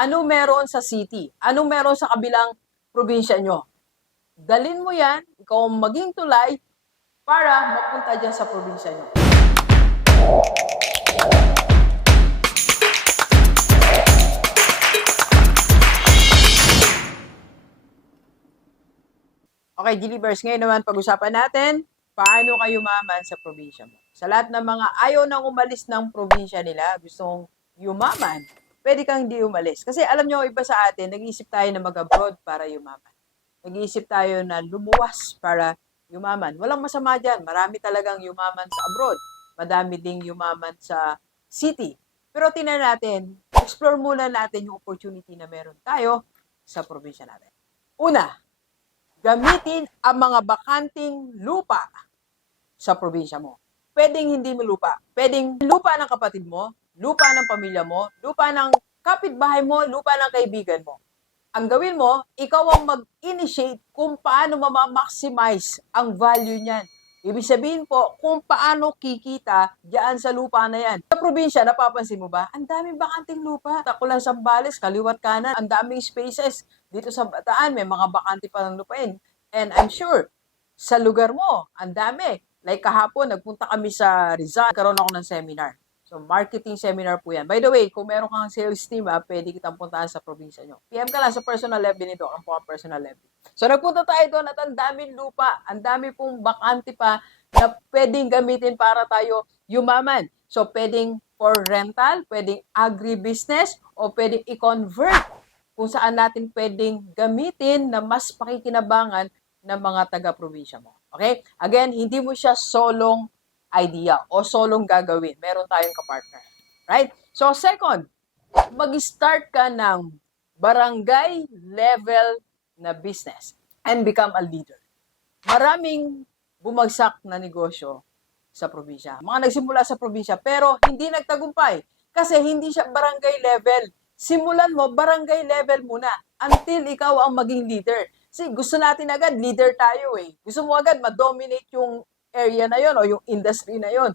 Ano meron sa city? Ano meron sa kabilang probinsya nyo? Dalin mo yan, ikaw ang maging tulay para mapunta dyan sa probinsya nyo. Okay, Gilibers, ngayon naman pag-usapan natin paano kayo yumaman sa probinsya mo. Sa lahat ng mga ayaw nang umalis ng probinsya nila, gustong yumaman, pwede kang hindi umalis. Kasi alam nyo, iba sa atin, nag-iisip tayo na mag-abroad para yumaman. Nag-iisip tayo na lumuwas para yumaman. Walang masama dyan. Marami talagang yumaman sa abroad. Madami ding yumaman sa city. Pero tingnan natin, explore muna natin yung opportunity na meron tayo sa probinsya natin. Una, gamitin ang mga bakanting lupa sa probinsya mo. Pwedeng hindi mo lupa. Pwedeng lupa ng kapatid mo, lupa ng pamilya mo, lupa ng kapitbahay mo, lupa ng kaibigan mo. Ang gawin mo, ikaw ang mag-initiate kung paano mamamaximize ang value niyan. Ibig sabihin po, kung paano kikita diyan sa lupa na yan. Sa probinsya, napapansin mo ba? Ang daming bakanting lupa. Takulang Sambales, kaliwat kanan, ang daming spaces. Dito sa Bataan, may mga bakante pa ng lupain. And I'm sure, sa lugar mo, ang dami. Like kahapon, nagpunta kami sa Rizal, karoon ako ng seminar. So, marketing seminar po yan. By the way, kung meron kang sales team, ha, pwede kitang puntahan sa probinsya nyo. PM ka lang sa personal level nito. Ang po ang personal level. So, nagpunta tayo doon at ang daming lupa. Ang dami pong bakante pa na pwedeng gamitin para tayo yumaman. So, pwedeng for rental, pwedeng agribusiness, o pwedeng i-convert kung saan natin pwedeng gamitin na mas pakikinabangan ng mga taga-probinsya mo. Okay? Again, hindi mo siya solong idea o solong gagawin. Meron tayong kapartner. Right? So, second, mag-start ka ng barangay level na business and become a leader. Maraming bumagsak na negosyo sa probinsya. Mga nagsimula sa probinsya pero hindi nagtagumpay kasi hindi siya barangay level. Simulan mo barangay level muna until ikaw ang maging leader. Kasi gusto natin agad leader tayo eh. Gusto mo agad ma-dominate yung area na yon o yung industry na yon.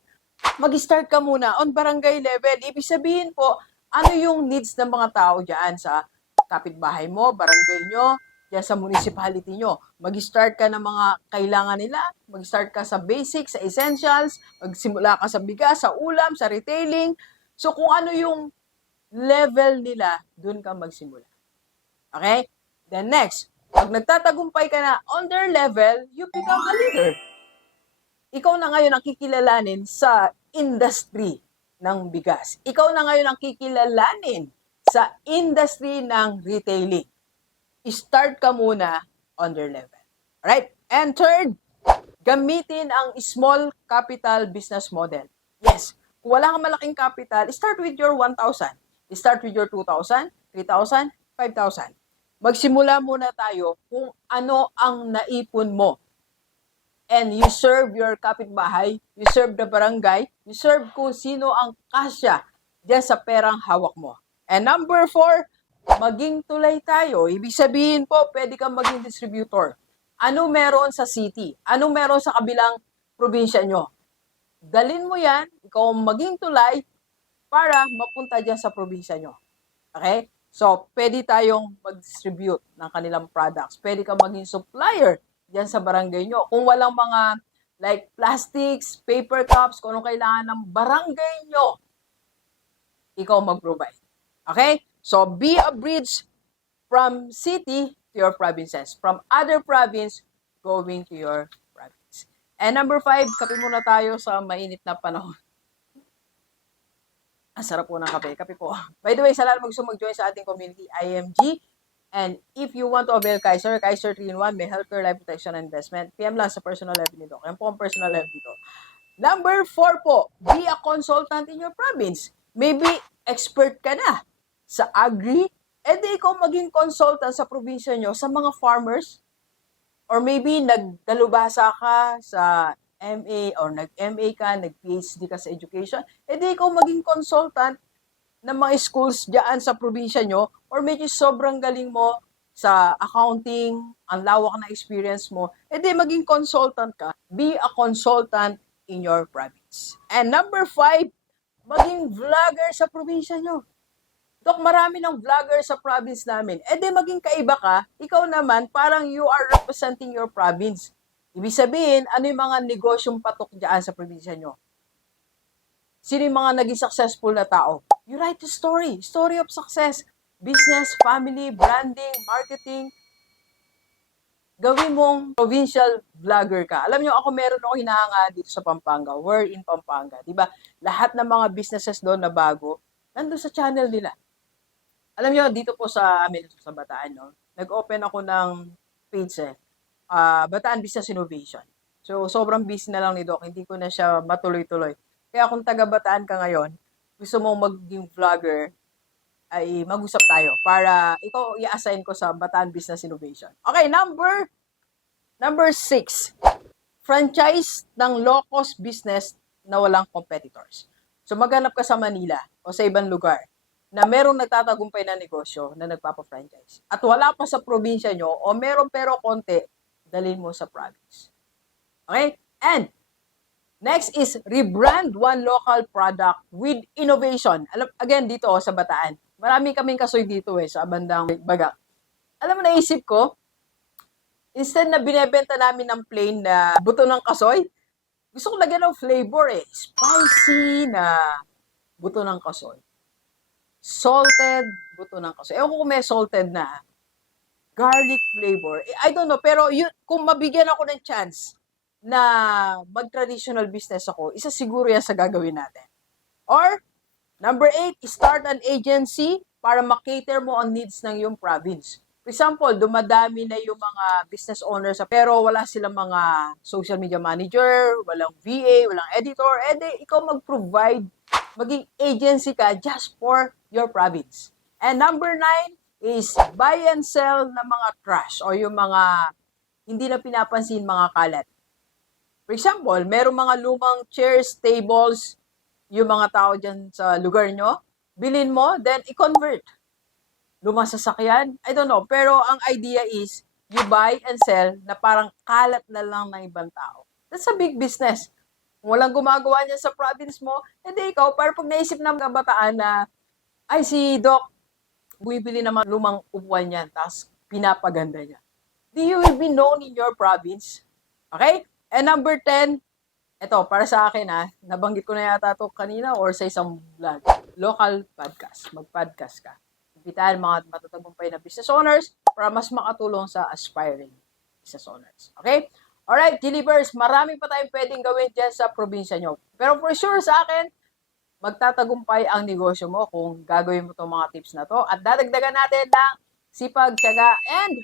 Mag-start ka muna on barangay level. Ibig sabihin po, ano yung needs ng mga tao diyan sa kapitbahay mo, barangay nyo, diyan sa municipality nyo. Mag-start ka ng mga kailangan nila, mag-start ka sa basics, sa essentials, magsimula ka sa bigas, sa ulam, sa retailing. So kung ano yung level nila, dun ka magsimula. Okay? Then next, pag nagtatagumpay ka na on their level, you become a leader. Ikaw na ngayon ang kikilalanin sa industry ng bigas. Ikaw na ngayon ang kikilalanin sa industry ng retailing. Start ka muna on their level. Alright? And third, gamitin ang small capital business model. Yes, kung wala kang malaking capital, start with your 1,000. Start with your 2,000, 3,000, 5,000. Magsimula muna tayo kung ano ang naipon mo. And you serve your kapitbahay, you serve the barangay, you serve kung sino ang kasya diyan sa perang hawak mo. And number four, maging tulay tayo. Ibig sabihin po, pwede kang maging distributor. Ano meron sa city? Ano meron sa kabilang probinsya nyo? Dalin mo yan, ikaw maging tulay para mapunta dyan sa probinsya nyo. Okay? So, pwede tayong mag-distribute ng kanilang products. Pwede kang maging supplier dyan sa barangay nyo. Kung walang mga like plastics, paper cups, kung anong kailangan ng barangay nyo, ikaw mag-provide. Okay? So, be a bridge from city to your provinces. From other province going to your province. And number five, kape muna tayo sa mainit na panahon. Ang sarap po ng kape. Kape po. By the way, sa lahat mag mag-join sa ating community, IMG. And if you want to avail Kaiser, Kaiser 3-in-1, may healthcare, life protection, investment. PM lang sa personal level nito. Kaya po ang personal level nito. Number four po, be a consultant in your province. Maybe expert ka na sa agri, eh di ikaw maging consultant sa probinsya nyo sa mga farmers. Or maybe nagdalubasa ka sa MA or nag-MA ka, nag-PhD ka sa education, eh di ikaw maging consultant ng mga schools diyan sa probinsya nyo or medyo sobrang galing mo sa accounting, ang lawak na experience mo, eh di maging consultant ka. Be a consultant in your province. And number five, maging vlogger sa probinsya nyo. Dok, marami ng vlogger sa province namin. Eh di maging kaiba ka, ikaw naman parang you are representing your province. Ibig sabihin, ano yung mga negosyong patok dyan sa probinsya nyo? Sino yung mga naging successful na tao? You write the story. Story of success. Business, family, branding, marketing. Gawin mong provincial vlogger ka. Alam nyo, ako meron ako hinahanga dito sa Pampanga. We're in Pampanga. Di ba? Lahat ng mga businesses doon na bago, nandun sa channel nila. Alam nyo, dito po sa amin, sa Bataan, no? nag-open ako ng page eh. Ah, Bataan Business Innovation. So, sobrang busy na lang ni Doc. Hindi ko na siya matuloy-tuloy. Kaya kung taga-Bataan ka ngayon, gusto mong maging vlogger, ay mag-usap tayo para ikaw i-assign ko sa Bataan Business Innovation. Okay, number number six. Franchise ng low-cost business na walang competitors. So, maghanap ka sa Manila o sa ibang lugar na merong nagtatagumpay na negosyo na nagpapa-franchise. At wala pa sa probinsya nyo o meron pero konti, dalhin mo sa province. Okay? And Next is rebrand one local product with innovation. Again, dito oh, sa Bataan. Marami kaming kasoy dito eh, sa bandang Baga. Alam mo, naisip ko, instead na binebenta namin ng plain na buto ng kasoy, gusto ko lagyan ng flavor eh. Spicy na buto ng kasoy. Salted buto ng kasoy. Ewan ko kung may salted na garlic flavor. Eh, I don't know, pero yun, kung mabigyan ako ng chance na mag-traditional business ako, isa siguro yan sa gagawin natin. Or, number eight, start an agency para makater mo ang needs ng iyong province. For example, dumadami na yung mga business owners pero wala silang mga social media manager, walang VA, walang editor, edi ikaw mag-provide, maging agency ka just for your province. And number nine is buy and sell na mga trash o yung mga hindi na pinapansin mga kalat. For example, merong mga lumang chairs, tables, yung mga tao dyan sa lugar nyo, bilin mo, then i-convert. Lumang sasakyan, I don't know. Pero ang idea is, you buy and sell na parang kalat na lang ng ibang tao. That's a big business. Kung walang gumagawa niyan sa province mo, hindi ikaw, para pag naisip ng kabataan na, ay si Doc, bumibili naman lumang upuan niyan, tapos pinapaganda niya. You will be known in your province. Okay? And number 10, ito, para sa akin ha, nabanggit ko na yata ito kanina or sa isang vlog. Local podcast. Mag-podcast ka. Imbitahan mga matatagumpay na business owners para mas makatulong sa aspiring business owners. Okay? Alright, Gilibers, marami pa tayong pwedeng gawin dyan sa probinsya nyo. Pero for sure sa akin, magtatagumpay ang negosyo mo kung gagawin mo itong mga tips na to. At dadagdagan natin ng sipag, tiyaga, and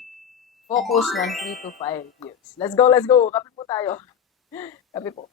focus ng 3 to 5 years. Let's go, let's go. Kape po tayo. Kape po.